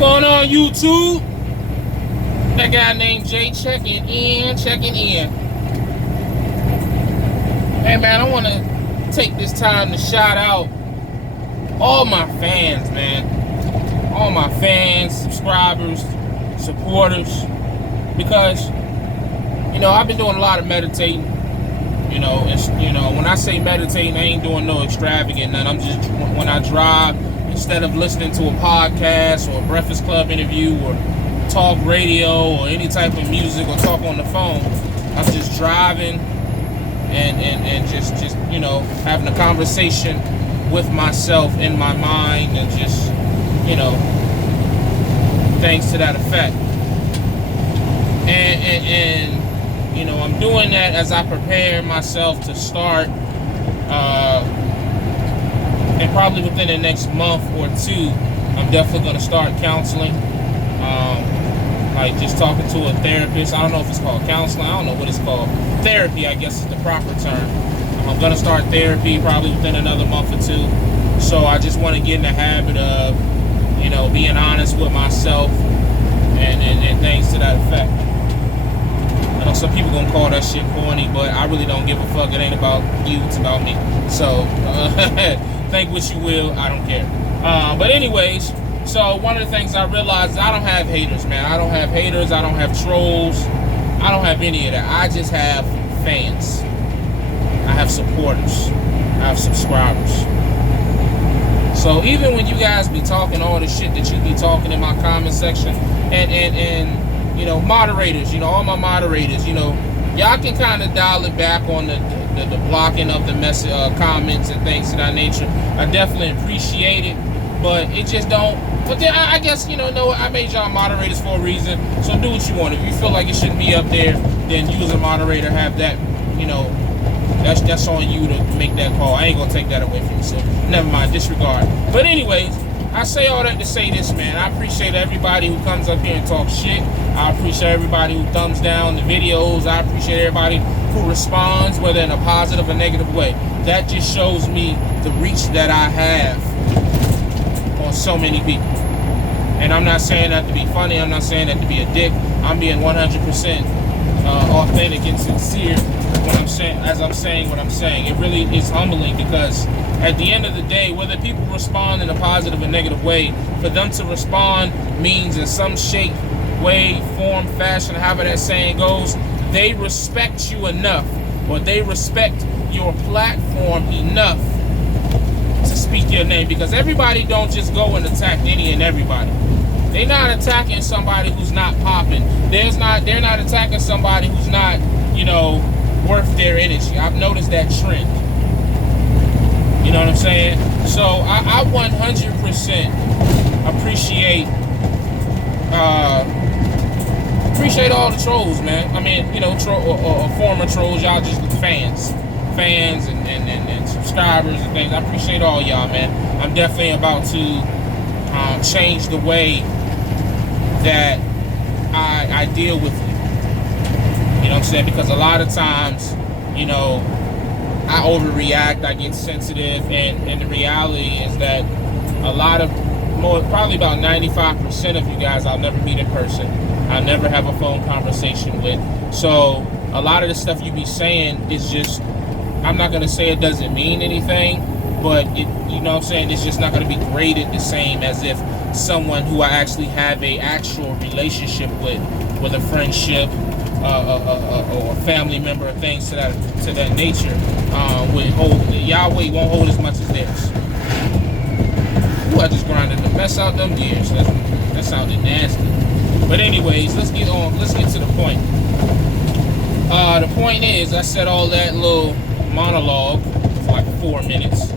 going on, YouTube? That guy named Jay checking in. Hey man, I want to take this time to shout out all my fans, man. All my fans, subscribers, supporters. Because, I've been doing a lot of meditating. When I say meditating, I ain't doing no extravagant none. I'm just, when I drive, instead of listening to a podcast or a Breakfast Club interview or talk radio or any type of music or talk on the phone, I'm just driving and just having a conversation with myself in my mind and just, things to that effect. And I'm doing that as I prepare myself to start, and probably within the next month or two, I'm definitely going to start counseling. Like just talking to a therapist. I don't know if it's called counseling. I don't know what it's called. Therapy, I guess, is the proper term. I'm going to start therapy probably within another month or two. So I just want to get in the habit of, being honest with myself and things to that effect. I know some people gonna call that shit corny, but I really don't give a fuck. It ain't about you, it's about me. So think what you will, I don't care. But anyways, so one of the things I realized, I don't have haters, man. I don't have haters, I don't have trolls, I don't have any of that. I just have fans. I have supporters. I have subscribers. So even when you guys be talking all the shit that you be talking in my comment section, and moderators, all my moderators, y'all can kind of dial it back on the blocking of the message, comments and things of that nature. I definitely appreciate it, but it just don't. But then I guess, I made y'all moderators for a reason, so do what you want. If you feel like it shouldn't be up there, then you as a moderator have that, that's on you to make that call. I ain't gonna take that away from you, so never mind, disregard. But anyways, I say all that to say this, man. I appreciate everybody who comes up here and talks shit. I appreciate everybody who thumbs down the videos. I appreciate everybody who responds, whether in a positive or negative way. That just shows me the reach that I have on so many people. And I'm not saying that to be funny. I'm not saying that to be a dick. I'm being 100% authentic and sincere when I'm saying what I'm saying. It really is humbling because at the end of the day, whether people respond in a positive or negative way, for them to respond means in some shape, way, form, fashion, however that saying goes, they respect you enough, or they respect your platform enough to speak your name. Because everybody don't just go and attack any and everybody. They're not attacking somebody who's not popping. They're not attacking somebody who's not, worth their energy. I've noticed that trend. You know what I'm saying? So I 100% appreciate all the trolls, man. I mean, former trolls, y'all just fans and subscribers and things. I appreciate all y'all, man. I'm definitely about to change the way that I deal with you. You know what I'm saying? Because a lot of times, I overreact, I get sensitive, and the reality is that probably about 95% of you guys I'll never meet in person. I'll never have a phone conversation with. So a lot of the stuff you be saying is just, I'm not going to say it doesn't mean anything, but it's just not going to be graded the same as if someone who I actually have a actual relationship with a friendship, or a family member, or things to that nature, Yahweh won't hold as much as theirs. Ooh, I just grinded the mess out them gears. That sounded nasty. But anyways, let's get to the point. The point is, I said all that little monologue for like 4 minutes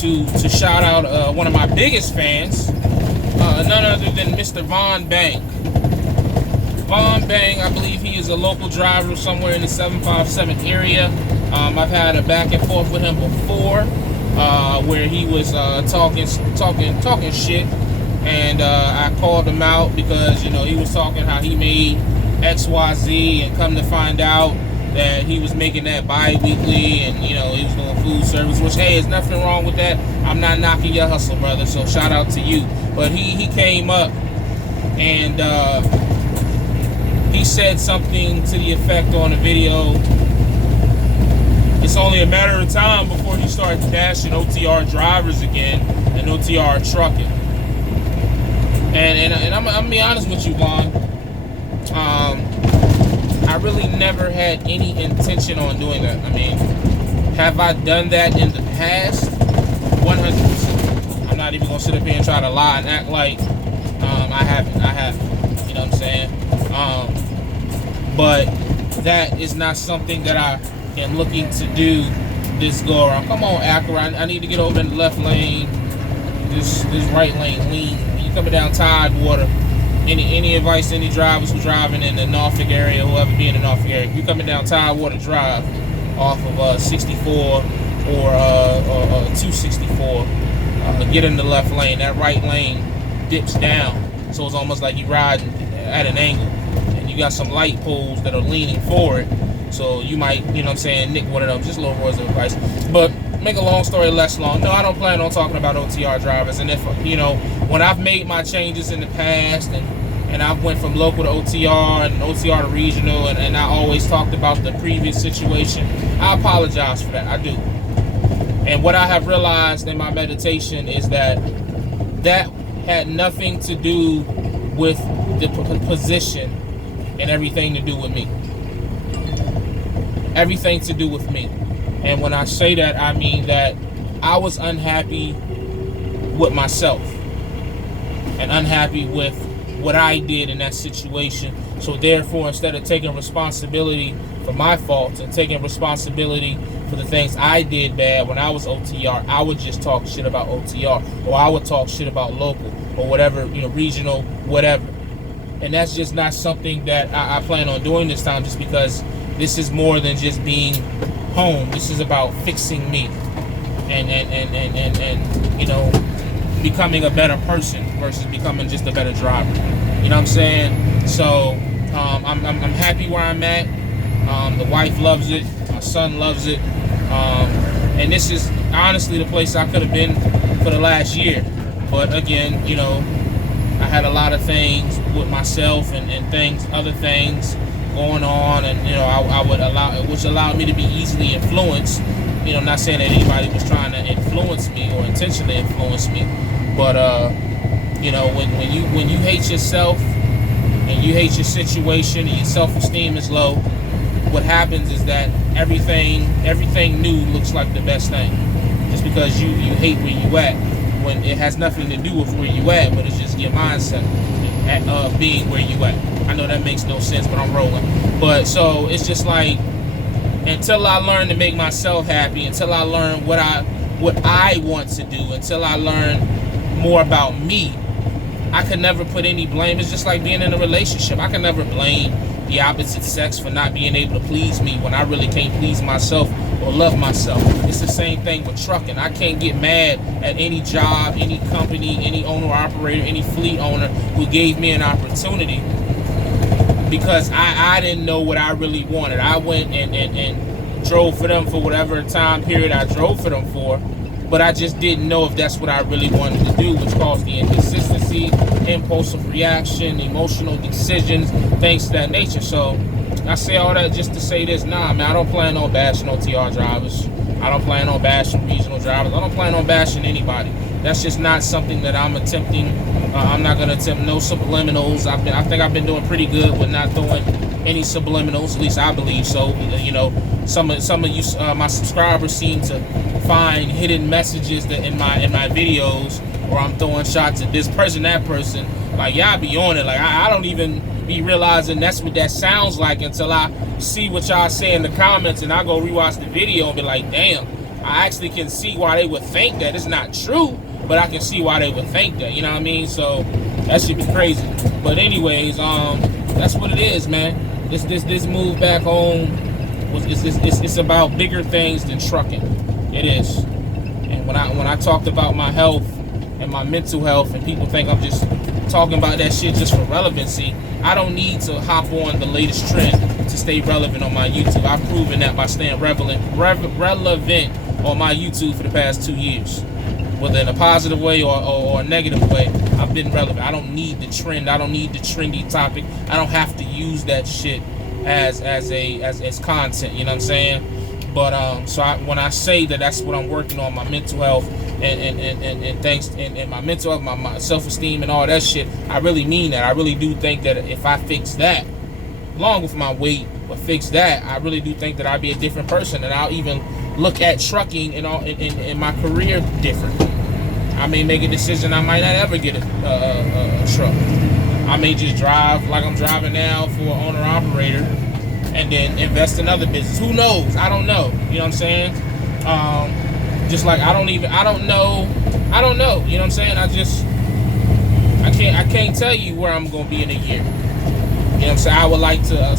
to shout out one of my biggest fans, none other than Mr. Von Bang. Von Bang, I believe he is a local driver somewhere in the 757 area. I've had a back and forth with him before, where he was talking shit, and I called him out because he was talking how he made XYZ, and come to find out that he was making that bi-weekly, and he was doing food service, which, hey, there's nothing wrong with that. I'm not knocking your hustle, brother, so shout out to you. But he came up and he said something to the effect on the video, it's only a matter of time before he starts dashing OTR drivers again and OTR trucking. And I'm gonna be honest with you, Vaughn. I really never had any intention on doing that. I mean, have I done that in the past? 100%. I'm not even gonna sit up here and try to lie and act like I haven't. You know what I'm saying? But that is not something that I am looking to do this go around. Come on, Acura. I need to get over in the left lane. This right lane lean. You coming down Tidewater. Any advice to any drivers who driving in the Norfolk area, whoever be in the Norfolk area, if you're coming down Tidewater Drive off of 64 or 264, get in the left lane. That right lane dips down, so it's almost like you riding at an angle, and you got some light poles that are leaning forward, so you might, you know what I'm saying, nick one of them. Just a little words of advice. But make a long story less long, no, I don't plan on talking about OTR drivers. And if, you know, when I've made my changes in the past, and I went from local to OTR and OTR to regional, and I always talked about the previous situation, I apologize for that. I do. And what I have realized in my meditation is that that had nothing to do with the position and everything to do with me. Everything to do with me. And when I say that, I mean that I was unhappy with myself and unhappy with what I did in that situation. So therefore, instead of taking responsibility for my faults and taking responsibility for the things I did bad when I was OTR, I would just talk shit about OTR, or I would talk shit about local, or whatever, you know, regional, whatever. And that's just not something that I plan on doing this time, just because this is more than just being home. This is about fixing me and you know, becoming a better person versus becoming just a better driver. You know what I'm saying? So I'm happy where I'm at. The wife loves it. My son loves it. And this is honestly the place I could have been for the last year. But again, you know, I had a lot of things with myself and other things going on, and you know, I would allow, which allowed me to be easily influenced. You know, I'm not saying that anybody was trying to influence me or intentionally influence me, but you know, when you hate yourself and you hate your situation and your self-esteem is low, what happens is that everything new looks like the best thing, just because you hate where you at, when it has nothing to do with where you at, but it's just your mindset of being where you at. I know that makes no sense, but I'm rolling. But so it's just like, until I learn to make myself happy, until I learn what I want to do, until I learn more about me, I could never put any blame. It's just like being in a relationship. I can never blame the opposite sex for not being able to please me when I really can't please myself or love myself. It's the same thing with trucking. I can't get mad at any job, any company, any owner operator, any fleet owner who gave me an opportunity, because I didn't know what I really wanted. I went and drove for them for whatever time period I drove for them for, but I just didn't know if that's what I really wanted to do, which caused the inconsistency, impulsive reaction, emotional decisions, things of that nature. So I say all that just to say this. Nah, man, I don't plan on bashing OTR drivers. I don't plan on bashing regional drivers. I don't plan on bashing anybody. That's just not something that I'm attempting. I'm not going to attempt no subliminals. I think I've been doing pretty good with not throwing any subliminals. At least I believe so. You know, some of you, my subscribers, seem to find hidden messages that in my videos, or I'm throwing shots at this person, that person. Like, y'all be on it. Like, I don't even be realizing that's what that sounds like until I see what y'all say in the comments, and I go rewatch the video and be like, damn, I actually can see why they would think that. It's not true, but I can see why they would think that. You know what I mean? So that should be crazy. But anyways, that's what it is, man. This move back home it's about bigger things than trucking. It is. And when I talked about my health and my mental health, and people think I'm just talking about that shit just for relevancy, I don't need to hop on the latest trend to stay relevant on my YouTube. I've proven that by staying relevant on my YouTube for the past 2 years. whether in a positive way or a negative way, I've been relevant. I don't need the trend. I don't need the trendy topic. I don't have to use that shit as content. You know what I'm saying? But so when I say that, that's what I'm working on, my mental health and thanks and my mental health, my self-esteem and all that shit. I really mean that. I really do think that if I fix that, along with my weight, but fix that, I really do think that I'd be a different person, and I'll even look at trucking and all in my career different. I may make a decision I might not ever get a truck. I may just drive like I'm driving now for an owner-operator and then invest in other business. Who knows? I don't know. You know what I'm saying? Just like I don't know. You know what I'm saying? I can't tell you where I'm going to be in a year. You know what I'm saying? I would like to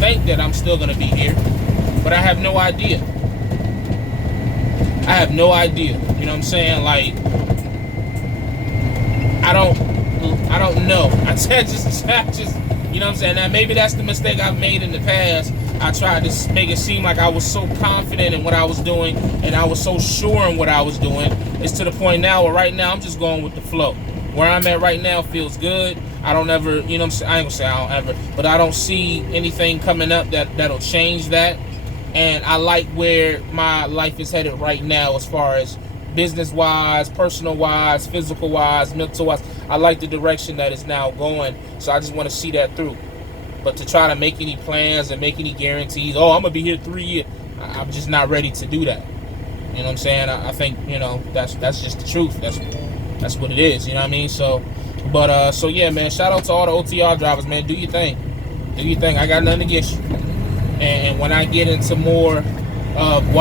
think that I'm still going to be here, but I have no idea. I have no idea. You know what I'm saying? Like, I don't know. I just, you know what I'm saying? Now, maybe that's the mistake I've made in the past. I tried to make it seem like I was so confident in what I was doing, and I was so sure in what I was doing. It's to the point now where right now I'm just going with the flow. Where I'm at right now feels good. I don't ever, you know what I'm saying? I ain't gonna say I don't ever, but I don't see anything coming up that'll change that. And I like where my life is headed right now as far as business-wise, personal-wise, physical-wise, mental-wise. I like the direction that it's now going, so I just want to see that through. But to try to make any plans and make any guarantees, oh, I'm going to be here 3 years, I'm just not ready to do that. You know what I'm saying? I think, you know, that's just the truth. That's what it is, you know what I mean? So, but, so yeah, man, shout out to all the OTR drivers, man. Do your thing. Do your thing. I got nothing against you. And when I get into more of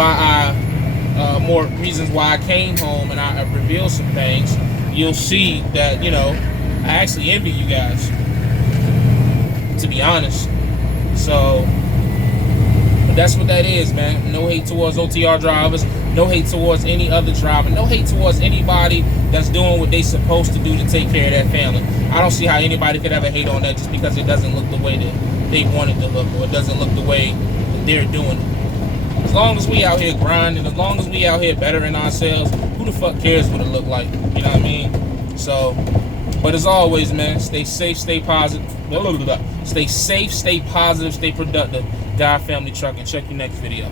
more reasons why I came home and I reveal some things, you'll see that, you know, I actually envy you guys, to be honest. So, but that's what that is, man. No hate towards OTR drivers. No hate towards any other driver. No hate towards anybody that's doing what they supposed to do to take care of their family. I don't see how anybody could ever hate on that just because it doesn't look the way that they want it to look, or it doesn't look the way that they're doing it. As long as we out here grinding, as long as we out here bettering ourselves, who the fuck cares what it look like? You know what I mean? So, but as always, man, stay safe, stay positive. Stay safe, stay positive, stay productive. Die Family Trucking. Check your next video.